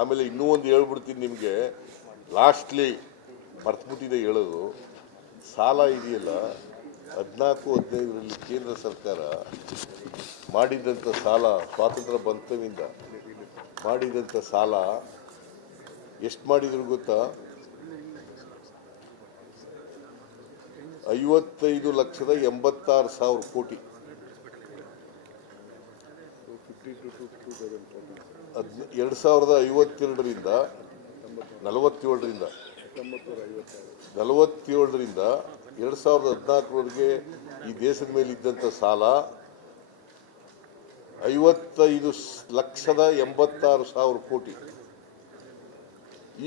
ಆಮೇಲೆ ಇನ್ನೂ ಒಂದು ಹೇಳ್ಬಿಡ್ತೀನಿ ನಿಮಗೆ, ಲಾಸ್ಟ್ಲಿ ಮರ್ತುಬಿಟ್ಟಿದೆ ಹೇಳೋದು. ಸಾಲ ಇದೆಯಲ್ಲ, 14-15ರಲ್ಲಿ ಕೇಂದ್ರ ಸರ್ಕಾರ ಮಾಡಿದಂಥ ಸಾಲ, ಸ್ವಾತಂತ್ರ್ಯ ಬಂತವಿಂದ ಮಾಡಿದಂಥ ಸಾಲ ಎಷ್ಟು ಮಾಡಿದ್ರು ಗೊತ್ತಾ? 55,86,000 ಕೋಟಿ. 2052ರಿಂದ 47ರಿಂದ 2014ವರೆಗೆ ಈ ದೇಶದ ಮೇಲೆ ಇದ್ದಂಥ ಸಾಲ 55,86,000 ಕೋಟಿ.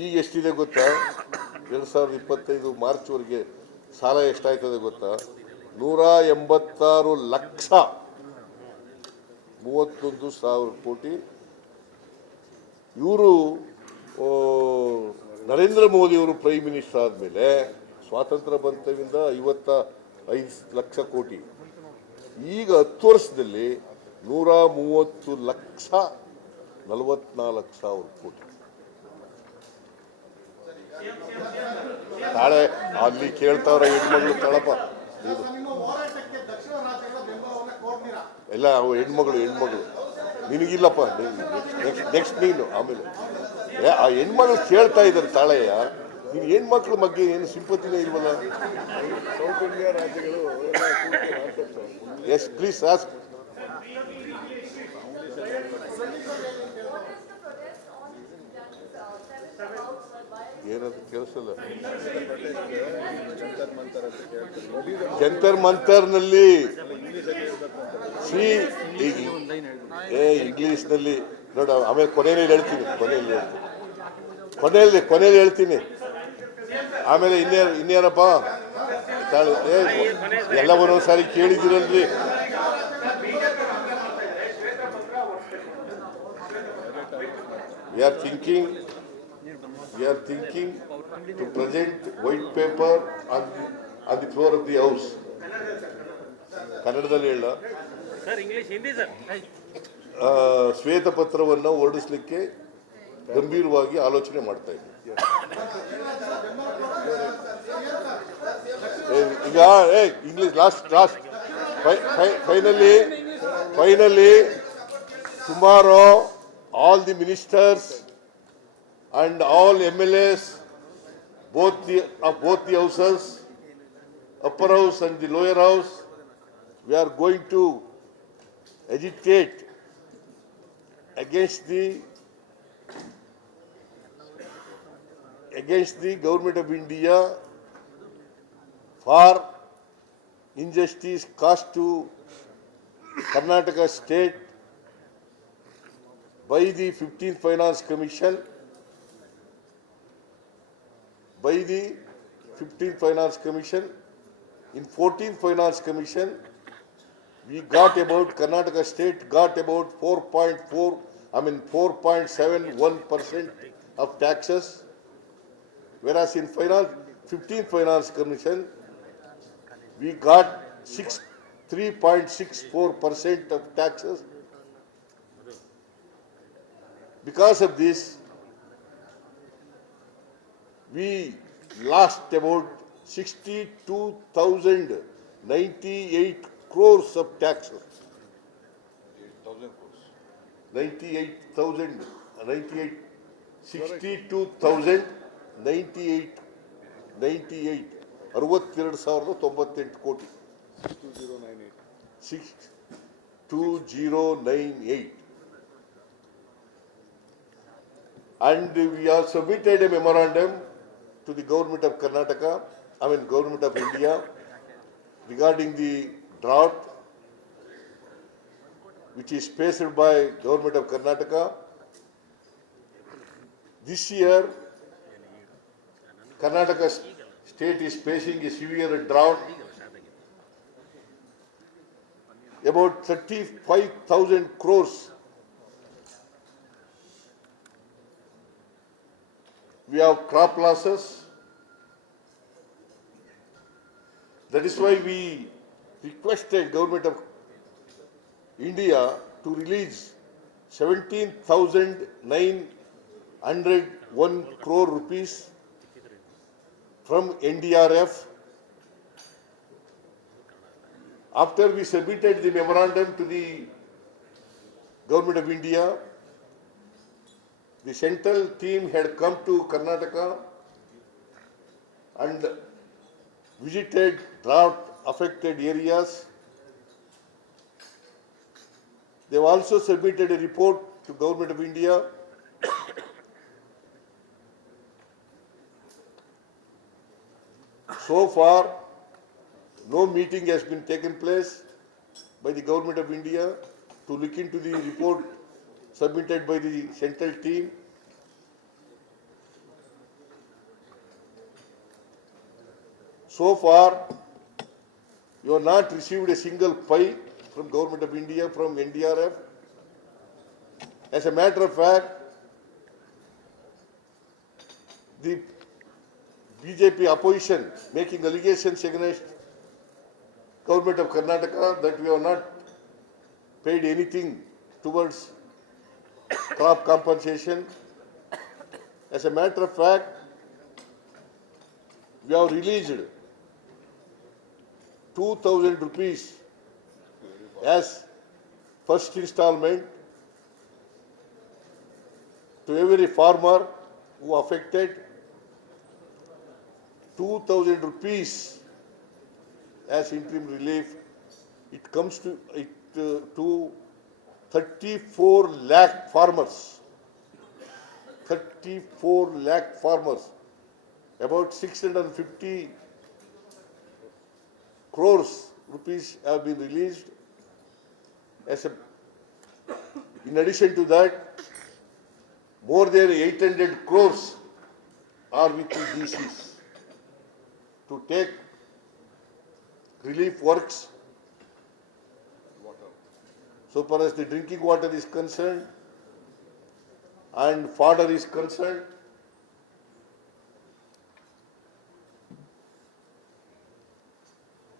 ಈಗ ಎಷ್ಟಿದೆ ಗೊತ್ತಾ? 2025 ಮಾರ್ಚ್ವರೆಗೆ ಸಾಲ ಎಷ್ಟಾಯ್ತದೆ ಗೊತ್ತಾ? 186,31,000 ಕೋಟಿ. ಇವರು ನರೇಂದ್ರ ಮೋದಿ ಅವರು ಪ್ರೈಮ್ ಮಿನಿಸ್ಟರ್ ಆದಮೇಲೆ ಸ್ವಾತಂತ್ರ್ಯ ಬಂತವಿಂದ 55 ಲಕ್ಷ ಕೋಟಿ. ಈಗ 10 ವರ್ಷದಲ್ಲಿ 130,44,000 ಕೋಟಿ. ನಾಳೆ ಅಲ್ಲಿ ಕೇಳ್ತಾವ್ರ ಹೆಣ್ಮಗಳು ತಳಪ ಎಲ್ಲ ಹೆಣ್ಮಗಳು ನಿನಗಿಲ್ಲಪ್ಪ, ನೆಕ್ಸ್ಟ್ ನೀನು. ಆಮೇಲೆ ಆ ಹೆಣ್ಮಗಳು ಕೇಳ್ತಾ ಇದ್ದಾರೆ ತಾಳೆಯ, ನೀನು ಹೆಣ್ಮಕ್ಳ ಬಗ್ಗೆ ಏನು ಸಿಂಪತಿನೇ ಇಲ್ವಲ್ಲ? ಸೌತ್ ಇಂಡಿಯಾ ರಾಜ್ಯಗಳು ಎಸ್ ಪ್ಲೀಸ್ ಆಸ್ಕ್. ಏನಂತ ಕೇಳಿಸಲ್ಲ. ಜಂತರ್ ಮಂತರ್ನಲ್ಲಿ ಇಂಗ್ಲಿಷ್ನಲ್ಲಿ ನೋಡ. ಆಮೇಲೆ ಕೊನೆಯಲ್ಲಿ ಹೇಳ್ತೀನಿ. ಆಮೇಲೆ ಇನ್ನೇನಪ್ಪ ಎಲ್ಲ ಒಂದೊಂದ್ಸಾರಿ ಕೇಳಿದಿರಲ್ರಿ. We are thinking to present white paper on the floor of the house. ಕನ್ನಡದಲ್ಲಿ ಹೇಳ, ಶ್ವೇತಪತ್ರವನ್ನು ಹೊರಡಿಸಲಿಕ್ಕೆ ಗಂಭೀರವಾಗಿ ಆಲೋಚನೆ ಮಾಡ್ತಾ ಇದ್ದೀವಿ. ಈಗ English last finally tomorrow all the ministers and all MLAs, both the houses, upper house and the lower house, we are going to agitate against the government of India for injustice caused to Karnataka state by the 15th Finance Commission. In 14th Finance Commission, we got about, Karnataka state got about 4.71% of taxes, whereas in 15th Finance Commission, we got 3.64% of taxes. Because of this, we lost about 62,098 crores of taxes. 62,098 ಕೋಟಿ. 62098. And we have submitted a memorandum to the government of government of India regarding the drought which is faced by government of Karnataka. This year, Karnataka state is facing a severe drought. About 35,000 crores we have crop losses. That is why we requested government of India to release 17,900 101 crore rupees from NDRF. After we submitted the memorandum to the Government of India, the central team had come to Karnataka and visited drought affected areas. They have also submitted a report to Government of India. So far, no meeting has been taken place by the Government of India to look into the report submitted by the central team. So far, you have not received a single pie from Government of India, from NDRF. As a matter of fact, the BJP opposition making allegations against Government of Karnataka that we have not paid anything towards crop compensation. As a matter of fact, we have released 2,000 rupees as first installment to every farmer who affected. 2,000 rupees as interim relief. It comes to 34 lakh farmers. 34 lakh farmers. About 650 crores rupees have been released. In addition to that, more than 800 crores are with the DCs to take relief works so far as the drinking water is concerned and fodder is concerned.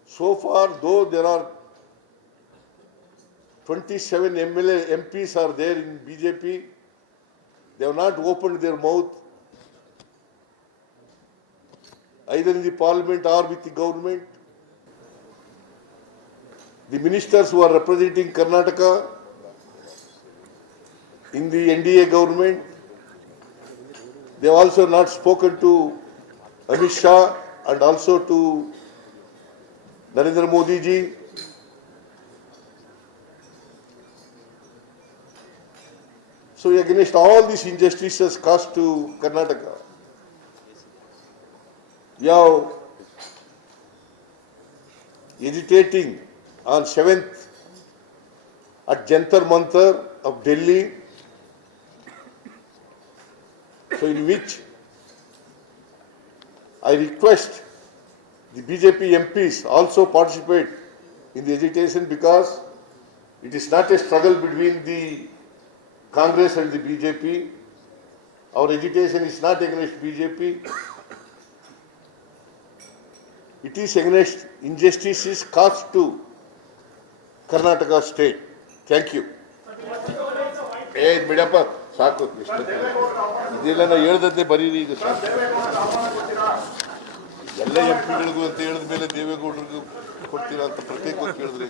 So far, though there are 27 MPs are there in BJP, they have not opened their mouth either in the parliament or with the government. The ministers who are representing Karnataka in the NDA government, they have also not spoken to Amit Shah and also to Narendra Modi ji. So against all these injustices caused to Karnataka, we are agitating on 7th at Jantar Mantar of Delhi, so in which I request the BJP MPs also participate in the agitation, because it is not a struggle between the Congress and the BJP. Our agitation is not against BJP. It is against injustices caused to Karnataka state. Thank you. ಬಿಡಪ್ಪ ಸಾಕು, ಇದೆಲ್ಲ ನಾವು ಹೇಳ್ದಂತೆ ಬರೀರಿ ಈಗ ಸಾಕು. ಎಲ್ಲ MP ಗಳಿಗೂ ಅಂತ ಹೇಳಿದ ಮೇಲೆ ದೇವೇಗೌಡರಿಗೂ ಕೊಡ್ತೀರಾ ಅಂತ ಪ್ರತ್ಯೇಕವಾಗಿ ಕೇಳಿದ್ರೆ